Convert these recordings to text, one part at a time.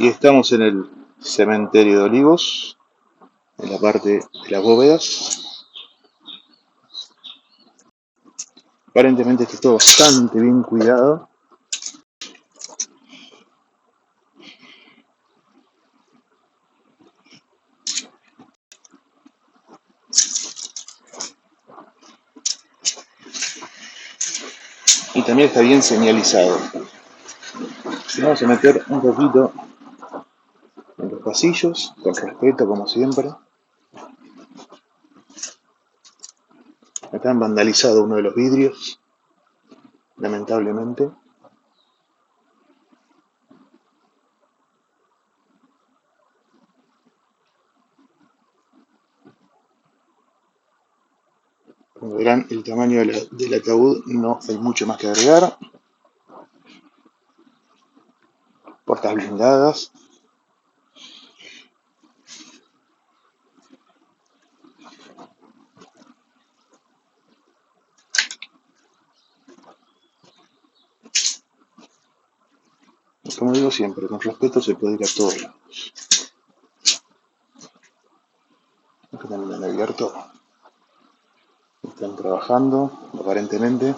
Y estamos en el cementerio de Olivos, en la parte de las bóvedas. Aparentemente está todo bastante bien cuidado. Y también está bien señalizado. Vamos a meter un poquito en los pasillos, con respeto como siempre. Acá han vandalizado uno de los vidrios, lamentablemente. Como verán, el tamaño del ataúd no hay mucho más que agregar. Puertas blindadas. Como digo siempre, con respeto se puede ir a todos lados. Acá también han abierto. Están trabajando, aparentemente.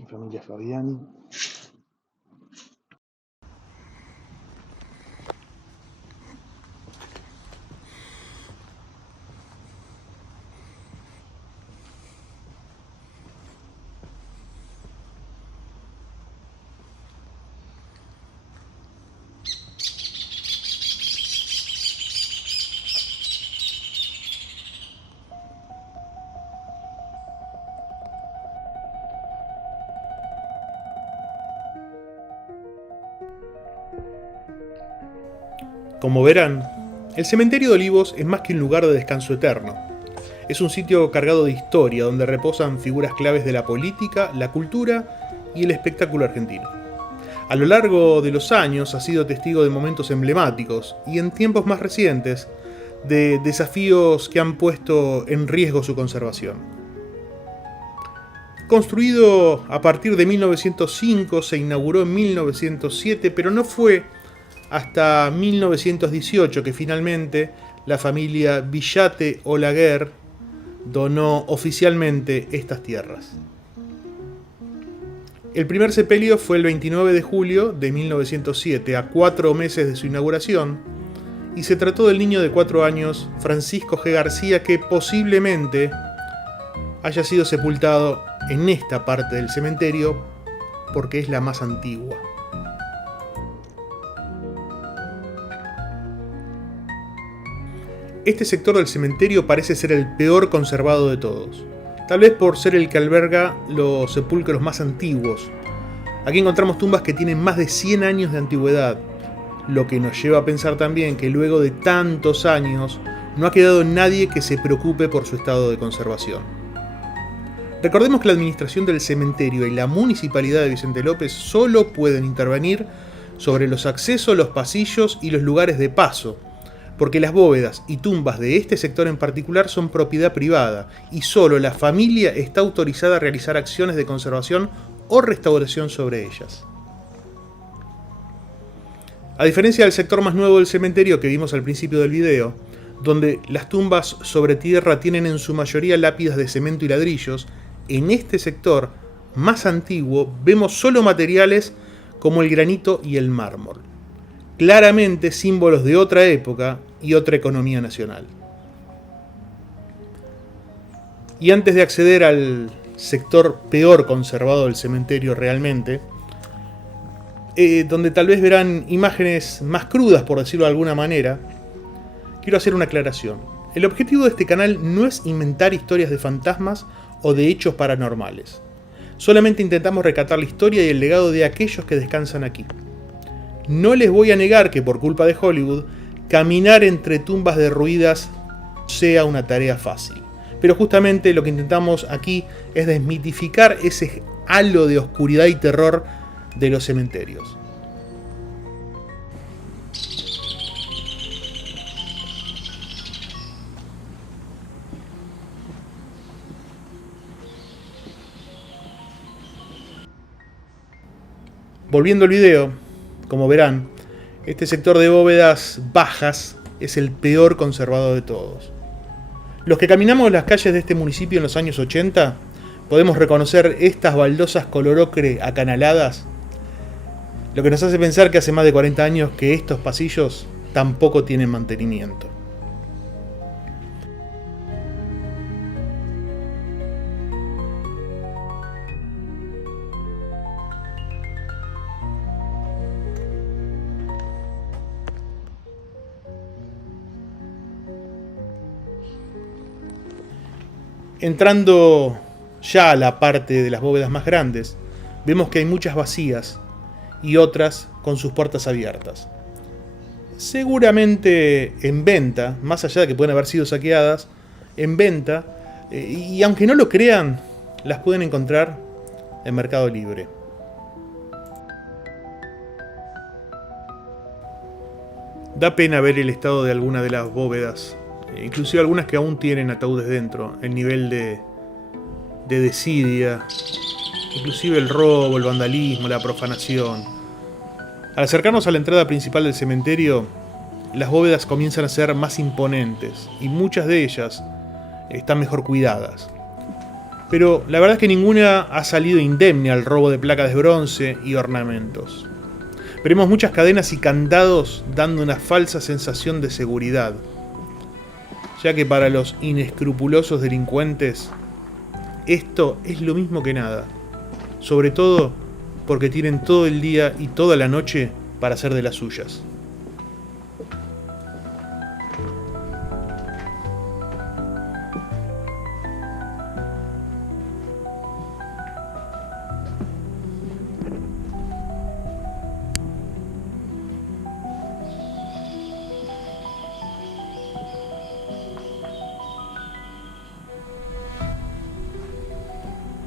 La familia Fabiani. Como verán, el cementerio de Olivos es más que un lugar de descanso eterno. Es un sitio cargado de historia donde reposan figuras claves de la política, la cultura y el espectáculo argentino. A lo largo de los años ha sido testigo de momentos emblemáticos y en tiempos más recientes de desafíos que han puesto en riesgo su conservación. Construido a partir de 1905, se inauguró en 1907, pero no fue hasta 1918 que finalmente la familia Villate Olaguer donó oficialmente estas tierras. El primer sepelio fue el 29 de julio de 1907, a 4 meses de su inauguración, y se trató del niño de 4 años, Francisco G. García, que posiblemente haya sido sepultado en esta parte del cementerio porque es la más antigua. Este sector del cementerio parece ser el peor conservado de todos, tal vez por ser el que alberga los sepulcros más antiguos. Aquí encontramos tumbas que tienen más de 100 años de antigüedad, lo que nos lleva a pensar también que luego de tantos años no ha quedado nadie que se preocupe por su estado de conservación. Recordemos que la administración del cementerio y la municipalidad de Vicente López solo pueden intervenir sobre los accesos, los pasillos y los lugares de paso, porque las bóvedas y tumbas de este sector en particular son propiedad privada y solo la familia está autorizada a realizar acciones de conservación o restauración sobre ellas. A diferencia del sector más nuevo del cementerio que vimos al principio del video, donde las tumbas sobre tierra tienen en su mayoría lápidas de cemento y ladrillos, en este sector más antiguo vemos solo materiales como el granito y el mármol, claramente símbolos de otra época y otra economía nacional. Y antes de acceder al sector peor conservado del cementerio realmente, donde tal vez verán imágenes más crudas, por decirlo de alguna manera, quiero hacer una aclaración. El objetivo de este canal no es inventar historias de fantasmas o de hechos paranormales. Solamente intentamos recatar la historia y el legado de aquellos que descansan aquí. No les voy a negar que por culpa de Hollywood, caminar entre tumbas derruidas sea una tarea fácil. Pero justamente lo que intentamos aquí es desmitificar ese halo de oscuridad y terror de los cementerios. Volviendo al video, como verán, este sector de bóvedas bajas es el peor conservado de todos. Los que caminamos las calles de este municipio en los años 80 podemos reconocer estas baldosas color ocre acanaladas, lo que nos hace pensar que hace más de 40 años que estos pasillos tampoco tienen mantenimiento. Entrando ya a la parte de las bóvedas más grandes, vemos que hay muchas vacías y otras con sus puertas abiertas. Seguramente en venta, más allá de que pueden haber sido saqueadas, en venta, y aunque no lo crean, las pueden encontrar en Mercado Libre. Da pena ver el estado de algunas de las bóvedas, inclusive algunas que aún tienen ataúdes dentro, el nivel de desidia, inclusive el robo, el vandalismo, la profanación. Al acercarnos a la entrada principal del cementerio, las bóvedas comienzan a ser más imponentes y muchas de ellas están mejor cuidadas. Pero la verdad es que ninguna ha salido indemne al robo de placas de bronce y ornamentos. Veremos muchas cadenas y candados dando una falsa sensación de seguridad, ya que para los inescrupulosos delincuentes esto es lo mismo que nada, sobre todo porque tienen todo el día y toda la noche para hacer de las suyas.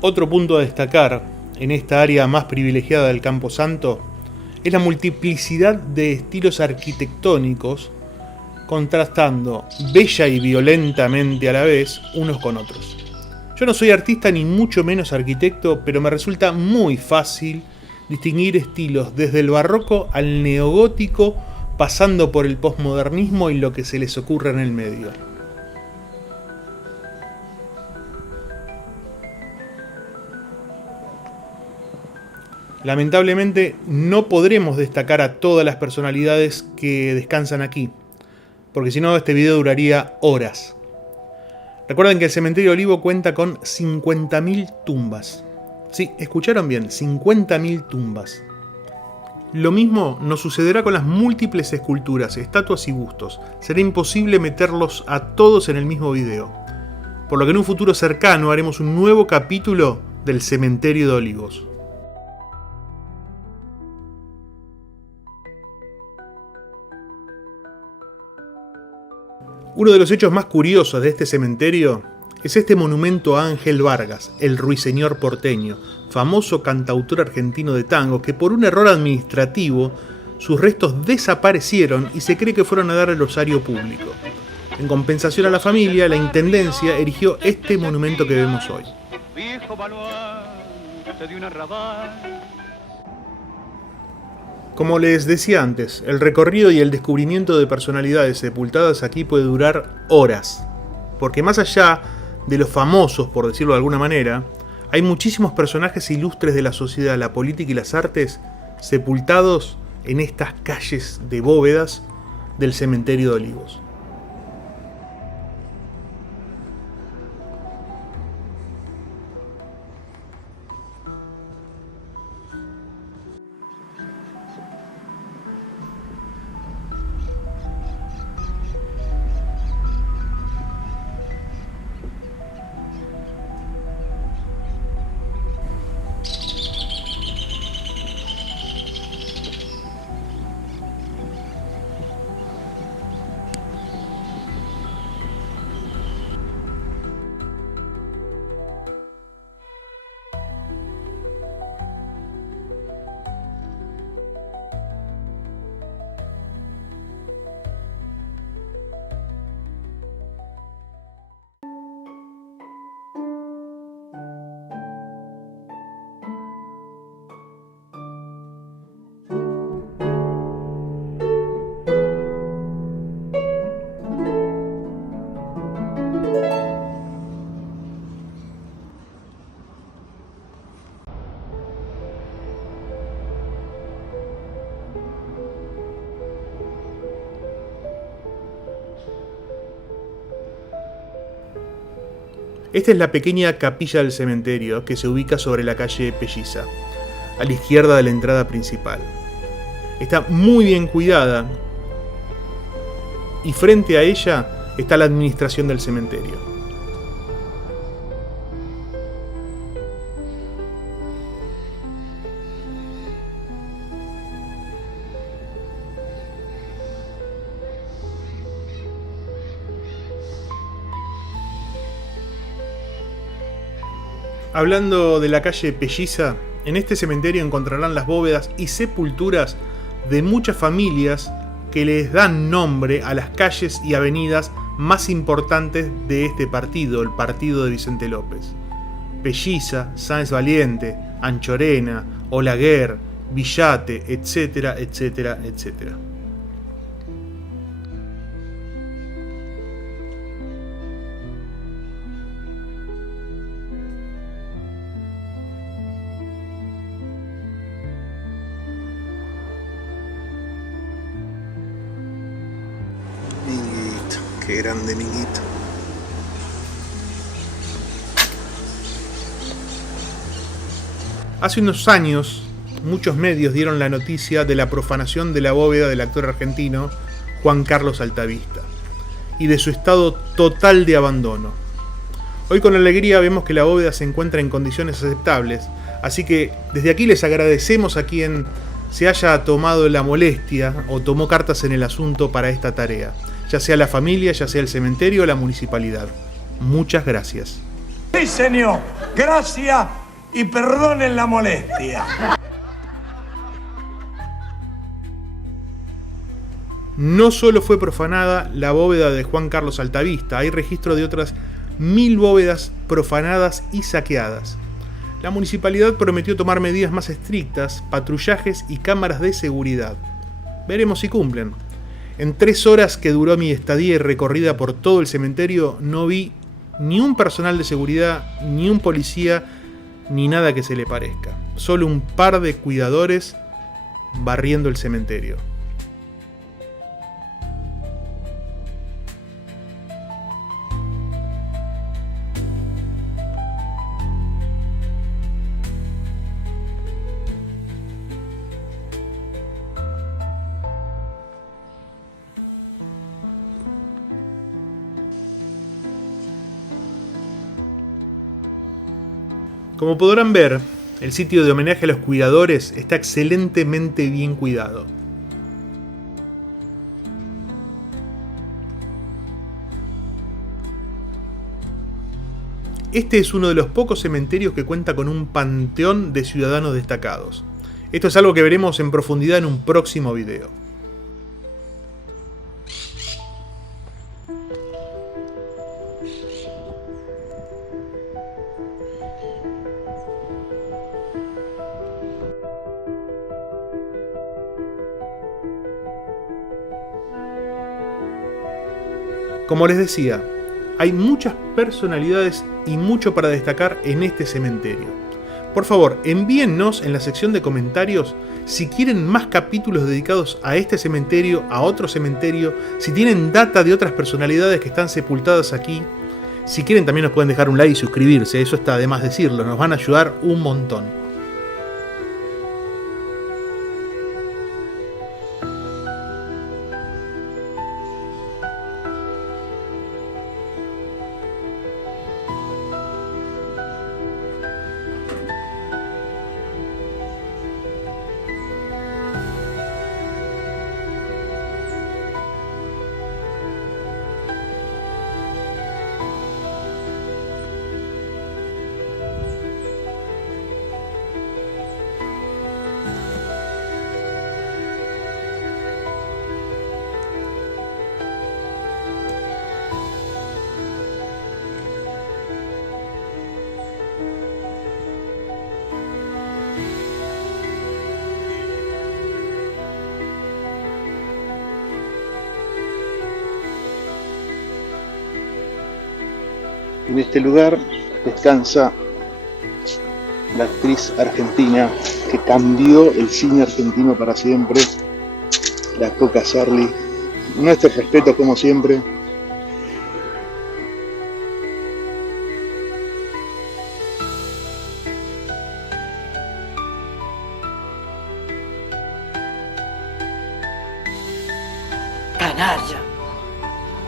Otro punto a destacar en esta área más privilegiada del Campo Santo es la multiplicidad de estilos arquitectónicos contrastando bella y violentamente a la vez unos con otros. Yo no soy artista ni mucho menos arquitecto, pero me resulta muy fácil distinguir estilos desde el barroco al neogótico, pasando por el posmodernismo y lo que se les ocurra en el medio. Lamentablemente no podremos destacar a todas las personalidades que descansan aquí, porque si no este video duraría horas. Recuerden que el Cementerio Olivo cuenta con 50.000 tumbas. Sí, escucharon bien, 50.000 tumbas. Lo mismo nos sucederá con las múltiples esculturas, estatuas y bustos. Será imposible meterlos a todos en el mismo video, por lo que en un futuro cercano haremos un nuevo capítulo del Cementerio de Olivos. Uno de los hechos más curiosos de este cementerio es este monumento a Ángel Vargas, el ruiseñor porteño, famoso cantautor argentino de tango, que por un error administrativo sus restos desaparecieron y se cree que fueron a dar al osario público. En compensación a la familia, la intendencia erigió este monumento que vemos hoy. Viejo baluarte de un arrabal. Como les decía antes, el recorrido y el descubrimiento de personalidades sepultadas aquí puede durar horas, porque más allá de los famosos, por decirlo de alguna manera, hay muchísimos personajes ilustres de la sociedad, la política y las artes sepultados en estas calles de bóvedas del Cementerio de Olivos. Esta es la pequeña capilla del cementerio que se ubica sobre la calle Pelliza, a la izquierda de la entrada principal. Está muy bien cuidada y frente a ella está la administración del cementerio. Hablando de la calle Pelliza, en este cementerio encontrarán las bóvedas y sepulturas de muchas familias que les dan nombre a las calles y avenidas más importantes de este partido, el partido de Vicente López. Pelliza, Sáenz Valiente, Anchorena, Olaguer, Villate, etcétera, etcétera, etcétera. Qué grande, Miguito. Hace unos años, muchos medios dieron la noticia de la profanación de la bóveda del actor argentino Juan Carlos Altavista y de su estado total de abandono. Hoy con alegría vemos que la bóveda se encuentra en condiciones aceptables, así que desde aquí les agradecemos a quien se haya tomado la molestia o tomó cartas en el asunto para esta tarea, ya sea la familia, ya sea el cementerio o la municipalidad. Muchas gracias. Sí, señor. Gracias y perdonen la molestia. No solo fue profanada la bóveda de Juan Carlos Altavista, hay registro de otras 1000 bóvedas profanadas y saqueadas. La municipalidad prometió tomar medidas más estrictas, patrullajes y cámaras de seguridad. Veremos si cumplen. En 3 horas que duró mi estadía y recorrida por todo el cementerio, no vi ni un personal de seguridad, ni un policía, ni nada que se le parezca. Solo un par de cuidadores barriendo el cementerio. Como podrán ver, el sitio de homenaje a los cuidadores está excelentemente bien cuidado. Este es uno de los pocos cementerios que cuenta con un panteón de ciudadanos destacados. Esto es algo que veremos en profundidad en un próximo video. Como les decía, hay muchas personalidades y mucho para destacar en este cementerio. Por favor, envíennos en la sección de comentarios si quieren más capítulos dedicados a este cementerio, a otro cementerio, si tienen data de otras personalidades que están sepultadas aquí. Si quieren también nos pueden dejar un like y suscribirse, eso está de más decirlo, nos van a ayudar un montón. En este lugar descansa la actriz argentina que cambió el cine argentino para siempre, la Coca Sarli. Nuestro respeto como siempre. canalla.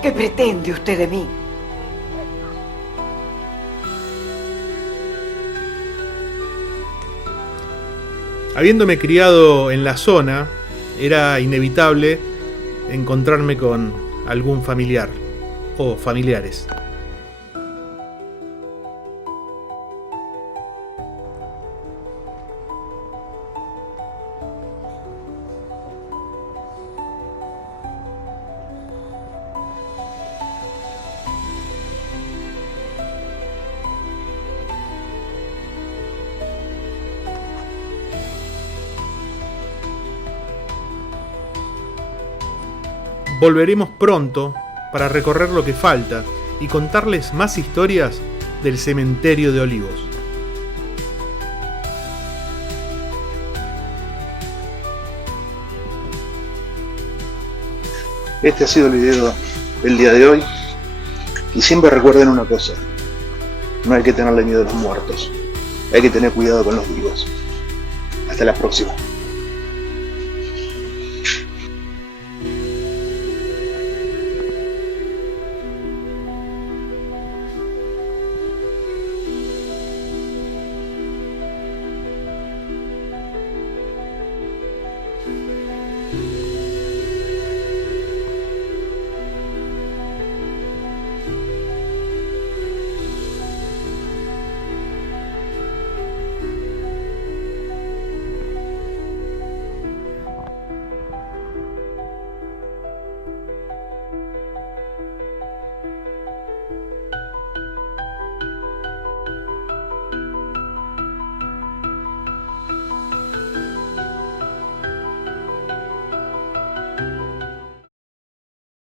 ¿Qué pretende usted de mí? Habiéndome criado en la zona, era inevitable encontrarme con algún familiar o familiares. Volveremos pronto para recorrer lo que falta y contarles más historias del cementerio de Olivos. Este ha sido el video del día de hoy. Y siempre recuerden una cosa: no hay que tenerle miedo a los muertos, hay que tener cuidado con los vivos. Hasta la próxima.